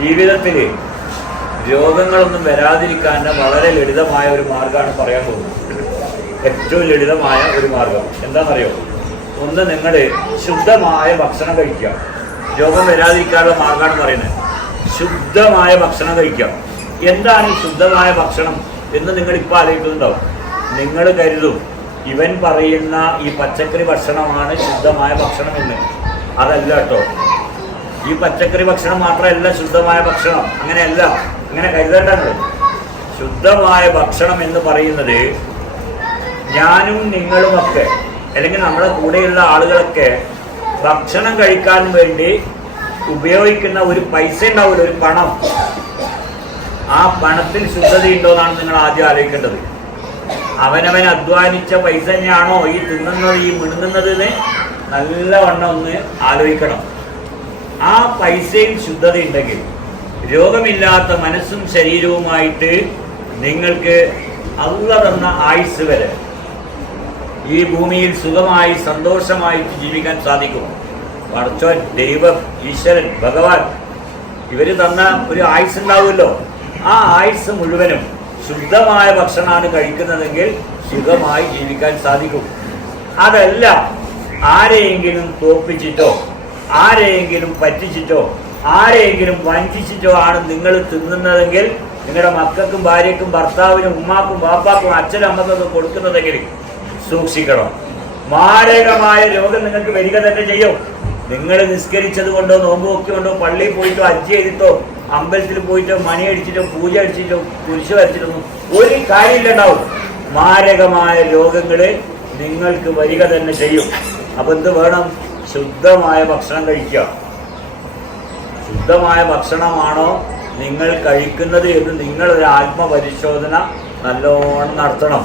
ജീവിതത്തിൽ രോഗങ്ങളൊന്നും വരാതിരിക്കാൻ വളരെ ലളിതമായ ഒരു മാർഗമാണ് പറയാൻ പോകുന്നത്. ഏറ്റവും ലളിതമായ ഒരു മാർഗം എന്താണെന്നറിയോ? ഒന്ന് നിങ്ങൾ ശുദ്ധമായ ഭക്ഷണം കഴിക്കുക. രോഗം വരാതിരിക്കാനുള്ള മാർഗമാണ് പറയുന്നത്. ശുദ്ധമായ ഭക്ഷണം കഴിക്കുക. എന്താണ് ഈ ശുദ്ധമായ ഭക്ഷണം എന്ന് നിങ്ങൾ ഇപ്പോൾ ആലോചിക്കുന്നുണ്ടാവും. നിങ്ങൾ കരുതും ഇവൻ പറയുന്ന ഈ പച്ചക്കറി ഭക്ഷണമാണ് ശുദ്ധമായ ഭക്ഷണം എന്ന്. അതല്ല കേട്ടോ. ഈ പച്ചക്കറി ഭക്ഷണം മാത്രമല്ല ശുദ്ധമായ ഭക്ഷണം. അങ്ങനെയല്ല. അങ്ങനെ കരുതേണ്ടത്. ശുദ്ധമായ ഭക്ഷണം എന്ന് പറയുന്നത് ഞാനും നിങ്ങളുമൊക്കെ അല്ലെങ്കിൽ നമ്മുടെ കൂടെയുള്ള ആളുകളൊക്കെ ഭക്ഷണം കഴിക്കാൻ വേണ്ടി ഉപയോഗിക്കുന്ന ഒരു പൈസ ഉണ്ടാവില്ല ഒരു പണം. ആ പണത്തിൽ ശുദ്ധതയുണ്ടോ എന്നാണ് നിങ്ങൾ ആദ്യം ആലോചിക്കേണ്ടത്. അവനവൻ അധ്വാനിച്ച പൈസ തന്നെയാണോ ഈ തിന്നുന്നത് ഈ മിണുങ്ങുന്നത് നല്ലവണ്ണം ഒന്ന് ആലോചിക്കണം. ആ പൈസയിൽ ശുദ്ധതയുണ്ടെങ്കിൽ രോഗമില്ലാത്ത മനസ്സും ശരീരവുമായിട്ട് നിങ്ങൾക്ക് അള്ള തന്ന ആയുസ് വരെ ഈ ഭൂമിയിൽ സുഖമായി സന്തോഷമായിട്ട് ജീവിക്കാൻ സാധിക്കും. പടച്ചോൻ ദൈവം ഈശ്വരൻ ഭഗവാൻ ഇവർ തന്ന ഒരു ആയുസ് ഉണ്ടാവുമല്ലോ. ആ ആയുസ് മുഴുവനും ശുദ്ധമായ ഭക്ഷണമാണ് കഴിക്കുന്നതെങ്കിൽ സുഖമായി ജീവിക്കാൻ സാധിക്കും. അതല്ല ആരെയെങ്കിലും തോപ്പിച്ചിട്ടോ ആരെയെങ്കിലും പറ്റിച്ചിട്ടോ ആരെയെങ്കിലും വഞ്ചിച്ചിട്ടോ ആണ് നിങ്ങൾ തിന്നുന്നതെങ്കിൽ നിങ്ങളുടെ മക്കൾക്കും ഭാര്യക്കും ഭർത്താവിനും ഉമ്മാക്കും ബാപ്പാക്കും അച്ഛനും അമ്മക്കൊക്കെ കൊടുക്കുന്നതെങ്കിൽ സൂക്ഷിക്കണം. മാരകമായ രോഗം നിങ്ങൾക്ക് വരിക തന്നെ ചെയ്യും. നിങ്ങൾ നിസ്കരിച്ചത് കൊണ്ടോ നോമ്പ് നോക്കിക്കൊണ്ടോ പള്ളിയിൽ പോയിട്ടോ അജ്ജ ചെയ്തിട്ടോ അമ്പലത്തിൽ പോയിട്ടോ മണി അടിച്ചിട്ടോ പൂജ അടിച്ചിട്ടോ കുരിശ് വരച്ചിട്ടൊന്നും ഒരു കാര്യമില്ലുണ്ടാവും. മാരകമായ രോഗങ്ങൾ നിങ്ങൾക്ക് വരിക തന്നെ ചെയ്യും. അപ്പൊ എന്ത് വേണം? ശുദ്ധമായ ഭക്ഷണം കഴിക്കുക. ശുദ്ധമായ ഭക്ഷണമാണോ നിങ്ങൾ കഴിക്കുന്നത് എന്ന് നിങ്ങളൊരു ആത്മപരിശോധന നല്ലോണം നടത്തണം.